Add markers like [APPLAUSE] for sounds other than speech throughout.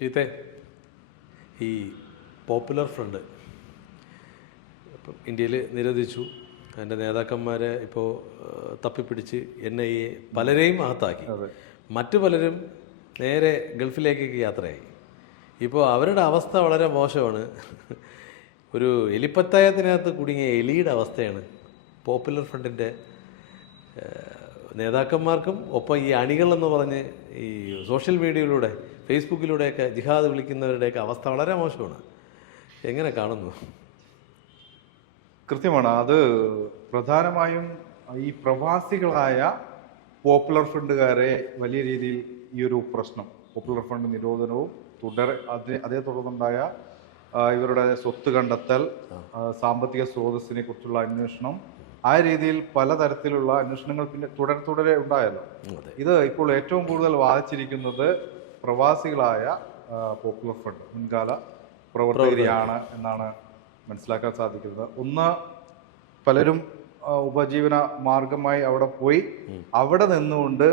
ഷീത്തെ ഈ popular front ഇപ്പം ഇന്ത്യയിൽ നിരോധിച്ചു. അതിന്റെ നേതാക്കന്മാരെ ഇപ്പോൾ തപ്പിപ്പിടിച്ച് എൻ ഐ എ പലരെയും അകത്താക്കി. മറ്റു പലരും നേരെ ഗൾഫിലേക്കൊക്കെ യാത്രയായി. ഇപ്പോൾ അവരുടെ അവസ്ഥ വളരെ മോശമാണ്. ഒരു എലിപ്പത്തായത്തിനകത്ത് കുടുങ്ങിയ എലിയുടെ അവസ്ഥയാണ് പോപ്പുലർ ഫ്രണ്ടിന്റെ നേതാക്കന്മാർക്കും ഒപ്പം ഈ അണികളെന്ന് പറഞ്ഞ് ഈ സോഷ്യൽ മീഡിയയിലൂടെ ഫേസ്ബുക്കിലൂടെയൊക്കെ ജിഹാദ് വിളിക്കുന്നവരുടെയൊക്കെ അവസ്ഥ വളരെ മോശമാണ്. എങ്ങനെ കാണുന്നു? കൃത്യമാണ്. അത് പ്രധാനമായും ഈ പ്രവാസികളായ പോപ്പുലർ ഫണ്ടുകാരെ വലിയ രീതിയിൽ ഈ ഒരു പ്രശ്നം പോപ്പുലർ ഫണ്ട് നിരോധനവും തുടർ അതിനെ അതേ തുടർന്നുണ്ടായ ഇവരുടെ സ്വത്ത് കണ്ടെത്തൽ സാമ്പത്തിക സ്രോതസ്സിനെ കുറിച്ചുള്ള അന്വേഷണം ആ രീതിയിൽ പലതരത്തിലുള്ള അന്വേഷണങ്ങൾ പിന്നെ തുടരെ തുടരെ ഉണ്ടായല്ലോ. ഇത് ഇപ്പോൾ ഏറ്റവും കൂടുതൽ വാദിച്ചിരിക്കുന്നത് പ്രവാസികളായ പോപ്പുലർ ഫ്രണ്ട് മുൻകാല പ്രവർത്തകരെയാണ് എന്നാണ് മനസ്സിലാക്കാൻ സാധിക്കുന്നത്. ഒന്ന് പലരും ഉപജീവന മാർഗമായി അവിടെ പോയി. അവിടെ നിന്നുകൊണ്ട്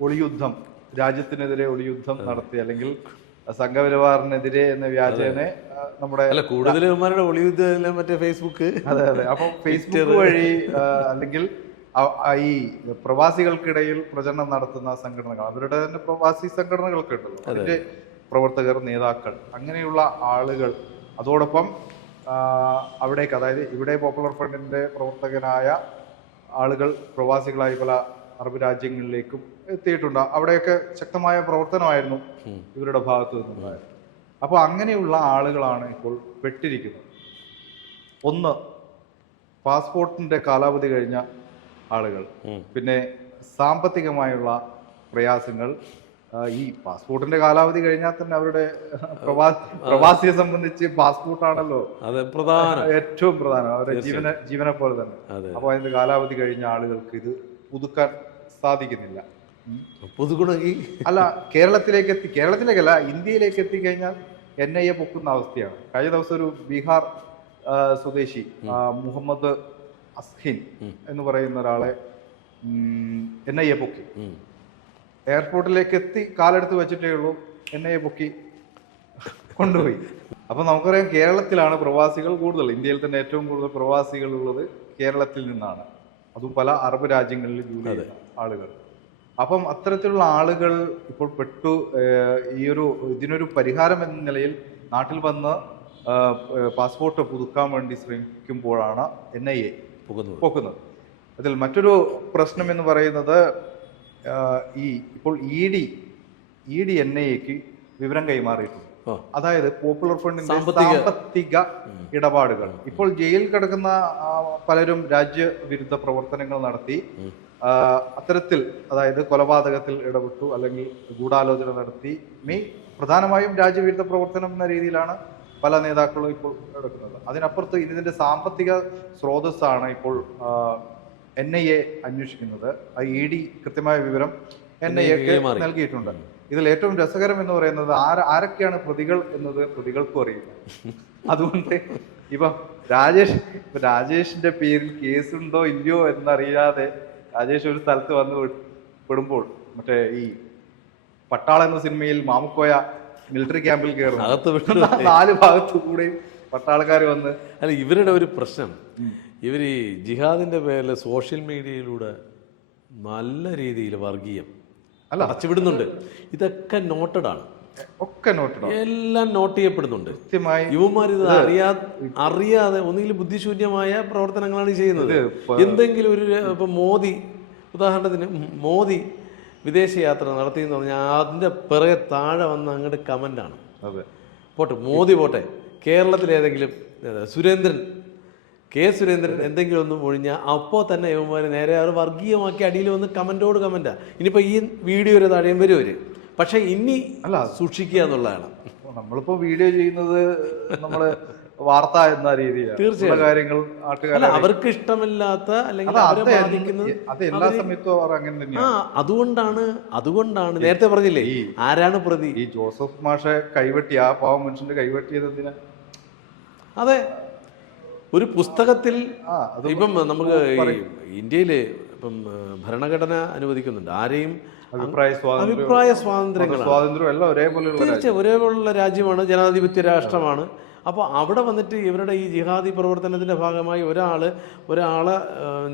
ഒളിയുദ്ധം രാജ്യത്തിനെതിരെ ഒളിയുദ്ധം നടത്തി അല്ലെങ്കിൽ സംഘപരിവാറിനെതിരെ എന്ന വ്യാജേനെ നമ്മുടെ അല്ല കൂടുതൽ ഒളിയുദ്ധം മറ്റേ ഫേസ്ബുക്ക് അതെ അതെ. അപ്പൊ ഫേസ്ബുക്ക് വഴി അല്ലെങ്കിൽ ഈ പ്രവാസികൾക്കിടയിൽ പ്രചരണം നടത്തുന്ന സംഘടനകൾ. അവരുടെ തന്നെ പ്രവാസി സംഘടനകളൊക്കെ ഉണ്ടല്ലോ അതിന്റെ പ്രവർത്തകർ നേതാക്കൾ അങ്ങനെയുള്ള ആളുകൾ. അതോടൊപ്പം അവിടേക്ക് അതായത് ഇവിടെ പോപ്പുലർ ഫ്രണ്ടിന്റെ പ്രവർത്തകനായ ആളുകൾ പ്രവാസികളായി പല അറബ് രാജ്യങ്ങളിലേക്കും എത്തിയിട്ടുണ്ട്. അവിടെയൊക്കെ ശക്തമായ പ്രവർത്തനമായിരുന്നു ഇവരുടെ ഭാഗത്തു നിന്നുണ്ടായത്. അപ്പോൾ അങ്ങനെയുള്ള ആളുകളാണ് ഇപ്പോൾ പെട്ടിരിക്കുന്നത്. ഒന്ന് പാസ്പോർട്ടിന്റെ കാലാവധി കഴിഞ്ഞ ആളുകൾ. പിന്നെ സാമ്പത്തികമായുള്ള പ്രയാസങ്ങൾ ഈ പാസ്പോർട്ടിന്റെ കാലാവധി കഴിഞ്ഞാൽ തന്നെ അവരുടെ പ്രവാസി പ്രവാസിയെ സംബന്ധിച്ച് പാസ്പോർട്ടാണല്ലോ. ഏറ്റവും പ്രധാനം. അവരുടെ ജീവന ജീവനെ പോലെ തന്നെ. അപ്പൊ അതിന്റെ കാലാവധി കഴിഞ്ഞ ആളുകൾക്ക് ഇത് പുതുക്കാൻ സാധിക്കുന്നില്ല. അല്ല കേരളത്തിലേക്ക് എത്തി കേരളത്തിലേക്കല്ല ഇന്ത്യയിലേക്ക് എത്തിക്കഴിഞ്ഞാൽ എൻ ഐ എ പൊക്കുന്ന അവസ്ഥയാണ്. കഴിഞ്ഞ ദിവസം ഒരു ബീഹാർ സ്വദേശി മുഹമ്മദ് അസ്ഹിൻ എന്ന് പറയുന്ന ഒരാളെ എൻ ഐ എ പൊക്കി. എയർപോർട്ടിലേക്ക് എത്തി കാലെടുത്ത് വെച്ചിട്ടേ ഉള്ളൂ എൻ ഐ എ പൊക്കി കൊണ്ടുപോയി. അപ്പൊ നമുക്കറിയാം കേരളത്തിലാണ് പ്രവാസികൾ കൂടുതൽ. ഇന്ത്യയിൽ തന്നെ ഏറ്റവും കൂടുതൽ പ്രവാസികൾ ഉള്ളത് കേരളത്തിൽ നിന്നാണ്. അതും പല അറബ് രാജ്യങ്ങളിൽ ജോലി ചെയ്ത ആളുകൾ. അപ്പം അത്തരത്തിലുള്ള ആളുകൾ ഇപ്പോൾ പെട്ടു ഈ ഒരു ഇതിനൊരു പരിഹാരം എന്ന നിലയിൽ നാട്ടിൽ വന്ന് പാസ്പോർട്ട് പുതുക്കാൻ വേണ്ടി ശ്രമിക്കുമ്പോഴാണ് എൻ ഐ എ പോക്കുന്നത് അതിൽ മറ്റൊരു പ്രശ്നം എന്ന് പറയുന്നത് ഈ ഇപ്പോൾ E D E D N ഐക്ക് വിവരം കൈമാറിയിട്ടുണ്ട്. അതായത് പോപ്പുലർ ഫണ്ടിന്റെ സാമ്പത്തിക- ഇടപാടുകൾ. ഇപ്പോൾ ജയിലിൽ കിടക്കുന്ന പലരും രാജ്യവിരുദ്ധ പ്രവർത്തനങ്ങൾ നടത്തി അത്തരത്തിൽ അതായത് കൊലപാതകത്തിൽ ഇടപെട്ടു അല്ലെങ്കിൽ ഗൂഢാലോചന നടത്തി മീ പ്രധാനമായും രാജ്യവിരുദ്ധ പ്രവർത്തനം എന്ന രീതിയിലാണ് പല നേതാക്കളും ഇപ്പോൾ എടുക്കുന്നത് അതിനപ്പുറത്ത് ഇതിന്റെ സാമ്പത്തിക സ്രോതസ്സാണ് ഇപ്പോൾ എൻ ഐ എ അന്വേഷിക്കുന്നത്. ഇ ഡി കൃത്യമായ വിവരം എൻ ഐ എക്ക് നൽകിയിട്ടുണ്ട്. ഇതിൽ ഏറ്റവും രസകരം എന്ന് പറയുന്നത് ആര ആരൊക്കെയാണ് പ്രതികൾ എന്നത് പ്രതികൾക്കും അറിയില്ല. [LAUGHS] അതുകൊണ്ട് ഇപ്പൊ രാജേഷ് ഇപ്പൊ രാജേഷിന്റെ പേരിൽ കേസുണ്ടോ ഇല്ലയോ എന്നറിയാതെ രാജേഷ് ഒരു സ്ഥലത്ത് വന്ന് പെട്- പെടുമ്പോൾ മറ്റേ ഈ പട്ടാള എന്ന സിനിമയിൽ മാമുക്കോയ മിലിറ്ററി ക്യാമ്പിൽ കയറുന്നു അകത്ത് വിട്ടു നാല് ഭാഗത്തു കൂടെയും പട്ടാളക്കാർ വന്ന്? അല്ല ഇവരുടെ ഒരു പ്രശ്നം. ഇവർ ഈ ജിഹാദിന്റെ പേരിൽ സോഷ്യൽ മീഡിയയിലൂടെ നല്ല രീതിയിൽ വർഗീയം അല്ല. അടച്ചുവിടുന്നുണ്ട്. ഇതൊക്കെ നോട്ടഡ് ആണ്. ഒക്കെ നോട്ടഡ്. എല്ലാം നോട്ട് ചെയ്യപ്പെടുന്നുണ്ട്. കൃത്യമായി യുവമാർ ഇത് അറിയാ അറിയാതെ ഒന്നുകിൽ ബുദ്ധിശൂന്യമായ പ്രവർത്തനങ്ങളാണ് ചെയ്യുന്നത്. എന്തെങ്കിലും ഒരു ഇപ്പൊ മോദി ഉദാഹരണത്തിന് മോദി വിദേശ യാത്ര നടത്തി എന്ന് പറഞ്ഞാൽ അതിന്റെ പിറകെ താഴെ വന്ന അങ്ങോട്ട് കമന്റാണ് അതെ. പോട്ടെ മോദി പോട്ടെ. കേരളത്തിൽ ഏതെങ്കിലും സുരേന്ദ്രൻ കെ സുരേന്ദ്രൻ എന്തെങ്കിലും ഒന്നും ഒഴിഞ്ഞാൽ അപ്പോൾ തന്നെ യുവമാരെ നേരെ അവർ വർഗീയമാക്കി അടിയിൽ വന്ന് കമന്റോട് കമന്റാ. ഇനിയിപ്പോൾ ഈ വീഡിയോ ഒരു താഴെയും വരും അവർ പക്ഷേ ഇനി അല്ല. സൂക്ഷിക്കുക എന്നുള്ളതാണ്. നമ്മളിപ്പോൾ വീഡിയോ ചെയ്യുന്നത് നമ്മൾ വാർത്ത എന്ന രീതിയിലാണ്. തീർച്ചയായും. കാര്യങ്ങൾ നാട്ടുകാരെ അവർക്ക് ഇഷ്ടമില്ലാത്ത അല്ലെങ്കിൽ അവരെ ബാധിക്കുന്നത് അത് എല്ലാ സമയത്തും അവർ അങ്ങനെ ആ തന്നെയാണ് അതുകൊണ്ടാണ്. അതുകൊണ്ടാണ് നേരത്തെ പറഞ്ഞില്ലേ ആരാണ് പ്രതി? ഈ ജോസഫ് മാഷെ കൈവെട്ടി ആ പാവം മനുഷ്യന്റെ കൈവെട്ടിയത് എന്തിനാ? അതെ ഒരു പുസ്തകത്തിൽ ആ ഇപ്പം നമുക്ക് ഈ ഇന്ത്യയിൽ ഇപ്പം ഭരണഘടന അനുവദിക്കുന്നുണ്ട്. ആരെയും അഭിപ്രായ സ്വാതന്ത്ര്യം അഭിപ്രായ സ്വാതന്ത്ര്യം എല്ലാം ഒരേപോലെയുള്ള. തീർച്ചയായും ഒരേപോലുള്ള രാജ്യമാണ് ജനാധിപത്യ രാഷ്ട്രമാണ്. അപ്പോൾ അവിടെ വന്നിട്ട് ഇവരുടെ ഈ ജിഹാദി പ്രവർത്തനത്തിന്റെ ഭാഗമായി ഒരാൾ ഒരാളെ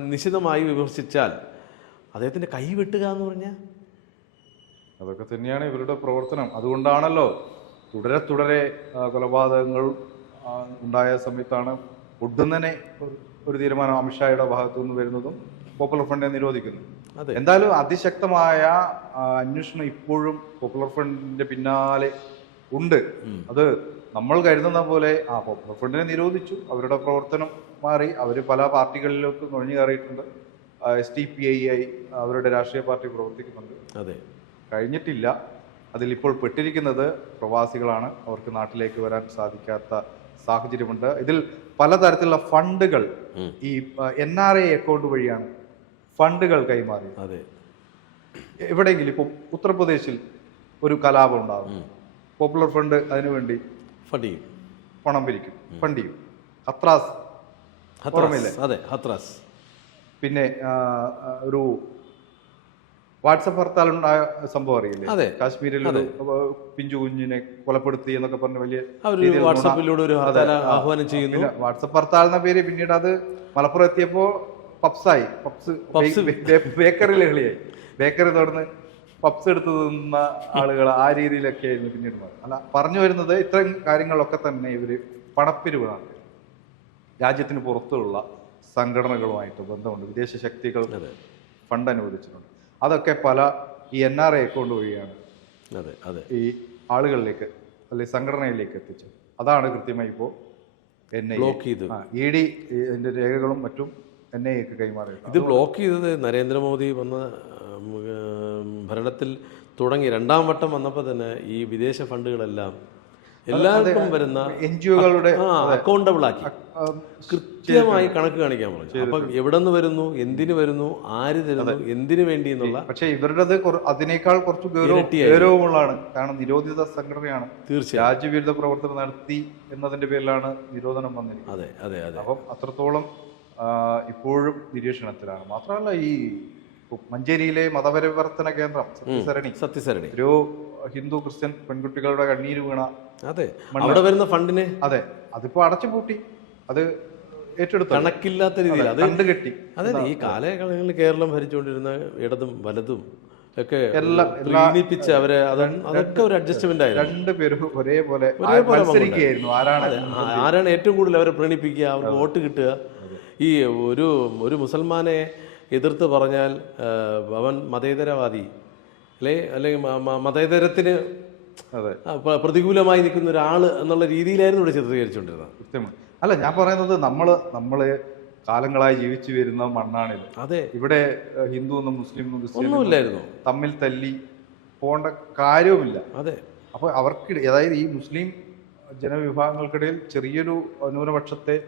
നിശിതമായി വിമർശിച്ചാൽ അദ്ദേഹത്തിന്റെ കൈ വെട്ടുക എന്ന് പറഞ്ഞാൽ അതൊക്കെ തന്നെയാണ് ഇവരുടെ പ്രവർത്തനം. അതുകൊണ്ടാണല്ലോ തുടരെ തുടരെ കൊലപാതകങ്ങൾ ഉണ്ടായ സമയത്താണ് ഒട്ടും തന്നെ ഒരു- തീരുമാനം അമിത്ഷായുടെ ഭാഗത്തു നിന്ന് വരുന്നതും പോപ്പുലർ ഫ്രണ്ടിനെ നിരോധിക്കുന്നു. അതെ. എന്തായാലും അതിശക്തമായ അന്വേഷണം ഇപ്പോഴും പോപ്പുലർ ഫ്രണ്ടിന്റെ പിന്നാലെ ഉണ്ട്. അത് നമ്മൾ കരുതുന്ന പോലെ ആ പോപ്പുലർ ഫ്രണ്ടിനെ നിരോധിച്ചു. അവരുടെ പ്രവർത്തനം മാറി. അവർ പല പാർട്ടികളിലേക്ക് നുഴഞ്ഞു കയറിയിട്ടുണ്ട്. എസ് ടി പി ഐ ആയി അവരുടെ രാഷ്ട്രീയ പാർട്ടി പ്രവർത്തിക്കുന്നുണ്ട്. അതെ. കഴിഞ്ഞിട്ടില്ല. അതിലിപ്പോൾ പെട്ടിരിക്കുന്നത് പ്രവാസികളാണ്. അവർക്ക് നാട്ടിലേക്ക് വരാൻ സാധിക്കാത്ത സാഹചര്യമുണ്ട്. ഇതിൽ പലതരത്തിലുള്ള ഫണ്ടുകൾ ഈ എൻ ആർ ഐ അക്കൗണ്ട് വഴിയാണ് ഫണ്ടുകൾ കൈമാറി. അതെ. എവിടെയെങ്കിലും ഇപ്പോൾ ഉത്തർപ്രദേശിൽ ഒരു കലാപം ഉണ്ടാകും. പോപ്പുലർ ഫ്രണ്ട് അതിനുവേണ്ടി ഫണ്ട് ചെയ്യും. പണം പിരിക്കും. ഫണ്ട് ചെയ്യും. ഹത്രാസ്. ഓർമ്മയില്ലേ? അതെ ഹത്രാസ്. പിന്നെ ഒരു വാട്സപ്പ് ഹർത്താലുണ്ടായ സംഭവം അറിയില്ലേ? അതെ. കാശ്മീരിൽ പിഞ്ചു കുഞ്ഞിനെ കൊലപ്പെടുത്തി എന്നൊക്കെ പറഞ്ഞ വലിയ വാട്സപ്പിലൂടെ ഒരു. ആഹ്വാനം ചെയ്യുന്നു. വാട്സപ്പ് ഹർത്താൽ എന്ന പേര് പിന്നീട് അത് മലപ്പുറം എത്തിയപ്പോ പപ്സായി. പപ്സ് ബേക്കറിൽ ബേക്കറി ലഹളിയായി ബേക്കറി തുറന്ന് പപ്സ് എടുത്ത് തിന്ന ആളുകൾ ആ രീതിയിലൊക്കെ ആയിരുന്നു പിന്നീട് മാറുന്നത്. അല്ല പറഞ്ഞു വരുന്നത് ഇത്തരം കാര്യങ്ങളൊക്കെ തന്നെ ഇവർ പണപ്പിരിവാണ് രാജ്യത്തിന് പുറത്തുള്ള സംഘടനകളുമായിട്ട് ബന്ധമുണ്ട്. വിദേശ ശക്തികൾ ഫണ്ട് അനുവദിച്ചിട്ടുണ്ട്. അതൊക്കെ പല ഈ എൻ ആർ ഐ അക്കൗണ്ട് വഴിയാണ് അതെ അതെ. ഈ ആളുകളിലേക്ക് അല്ലെങ്കിൽ സംഘടനയിലേക്ക് എത്തിച്ചത്. അതാണ് കൃത്യമായി ഇപ്പോൾ എൻ ഐ ഇ ഡി ഇതിന്റെ രേഖകളും മറ്റും എൻ ഐ എക്ക് കൈമാറിയിട്ടുണ്ട് ഇത് ബ്ലോക്ക് ചെയ്തത് നരേന്ദ്രമോദി വന്ന ഭരണത്തിൽ തുടങ്ങി രണ്ടാം വട്ടം വന്നപ്പോൾ തന്നെ ഈ വിദേശ ഫണ്ടുകളെല്ലാം എല്ലാവർക്കും വരുന്ന എൻ ജി ഒകളുടെ അക്കൗണ്ടബിൾ ആക്കി. കൃത്യമായി കണക്ക് കാണിക്കാൻ പറഞ്ഞു. അപ്പം എവിടെ നിന്ന് വരുന്നു എന്തിനു വരുന്നു ആര് തരുന്നു എന്തിനു വേണ്ടി എന്നുള്ള പക്ഷെ ഇവരുടേത് അതിനേക്കാൾ കുറച്ച്. ഗൗരവമുള്ളതാണ്. കാരണം നിരോധിത സംഘടനയാണ്. തീർച്ചയായും. രാജ്യവിരുദ്ധ പ്രവർത്തനം നടത്തി എന്നതിന്റെ പേരിലാണ് നിരോധനം വന്നിരിക്കുന്നത്. അതെ അതെ അതെ. അപ്പം അത്രത്തോളം ഇപ്പോഴും നിരീക്ഷണത്തിലാണ്. മാത്രമല്ല ഈ മഞ്ചേരിയിലെ മതപരിവർത്തന കേന്ദ്രം സത്യസരണി. സത്യസരണി. ഒരു ഹിന്ദു ക്രിസ്ത്യൻ പെൺകുട്ടികളുടെ കണ്ണീര് വീണ അതെ. അവിടെ വരുന്ന ഫണ്ടിന്? അതെ. അതിപ്പോ അടച്ചു പൂട്ടി. അത് ഏറ്റെടുത്തു. കണക്കില്ലാത്ത രീതിയിൽ. അത് കണ്ടുകെട്ടി അതെ ഈ കാലയളവിൽ കേരളം ഭരിച്ചുകൊണ്ടിരുന്ന ഇടതും വലതും ഒക്കെ പ്രീണിപ്പിച്ച് അവരെ അതൊക്കെ ഒരു അഡ്ജസ്റ്റ്മെന്റ് ആയിരുന്നു. രണ്ടുപേരും ഒരേപോലെ ആ- ഒരേപോലെ മത്സരിക്കുകയായിരുന്നു. ആരാണ് ആരാണ് ഏറ്റവും കൂടുതൽ അവരെ പ്രീണിപ്പിക്കുക അവർക്ക് വോട്ട് കിട്ടുക? ഈ ഒരു ഒരു മുസൽമാനെ എതിർത്ത് പറഞ്ഞാൽ അവൻ മതേതരവാദി. അല്ലെ? അല്ലെങ്കിൽ മതേതരത്തിന് അതെ. പ്രതികൂലമായി നിൽക്കുന്ന ഒരാൾ എന്നുള്ള രീതിയിലായിരുന്നു ഇവിടെ ചിത്രീകരിച്ചുകൊണ്ടിരുന്നത്. അല്ല ഞാൻ പറയുന്നത് നമ്മൾ നമ്മൾ കാലങ്ങളായി ജീവിച്ചു വരുന്ന മണ്ണാണിത്. അതെ. ഇവിടെ ഹിന്ദു എന്നും മുസ്ലിം എന്നും ഒന്നുമില്ലായിരുന്നു. തമ്മിൽ തല്ലി പോകേണ്ട കാര്യവുമില്ല. അതെ. അപ്പോൾ അവർക്ക് അതായത് ഈ മുസ്ലിം ജനവിഭാഗങ്ങൾക്കിടയിൽ ചെറിയൊരു ന്യൂനപക്ഷത്തെ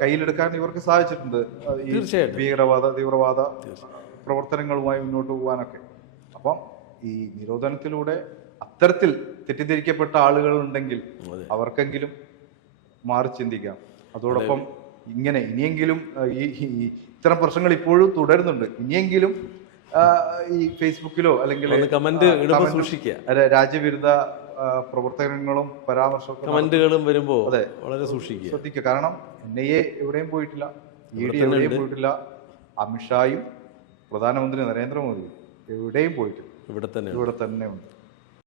കയ്യിലെടുക്കാൻ ഇവർക്ക് സാധിച്ചിട്ടുണ്ട്. ഈ തീർച്ചയായിട്ടും. ഭീകരവാദ തീവ്രവാദ പ്രവർത്തനങ്ങളുമായി മുന്നോട്ട് പോകാനൊക്കെ. അപ്പം ഈ നിരോധനത്തിലൂടെ അത്തരത്തിൽ തെറ്റിദ്ധരിക്കപ്പെട്ട ആളുകൾ ഉണ്ടെങ്കിൽ അവർക്കെങ്കിലും മാറി ചിന്തിക്കാം. അതോടൊപ്പം ഇങ്ങനെ ഇനിയെങ്കിലും ഈ ഈ ഇത്തരം പ്രശ്നങ്ങൾ ഇപ്പോഴും തുടരുന്നുണ്ട്. ഇനിയെങ്കിലും ഈ ഫേസ്ബുക്കിലോ അല്ലെങ്കിൽ ഒന്ന് സൂക്ഷിക്കുക. അതെ, രാജ്യവിരുദ്ധ പ്രവർത്തനങ്ങളും പരാമർശവും കമന്റുകളും വരുമ്പോൾ അതെ. വളരെ സൂക്ഷിക്കുക. ശ്രദ്ധിക്കുക. കാരണം എൻ ഐ എ എവിടെയും പോയിട്ടില്ല ഇ ഡി എവിടെയും പോയിട്ടില്ല അമിത്ഷായും പ്രധാനമന്ത്രി നരേന്ദ്രമോദിയും എവിടെയും പോയിട്ടില്ല. ഇവിടെ തന്നെ ഇവിടെ തന്നെ ഉണ്ട്.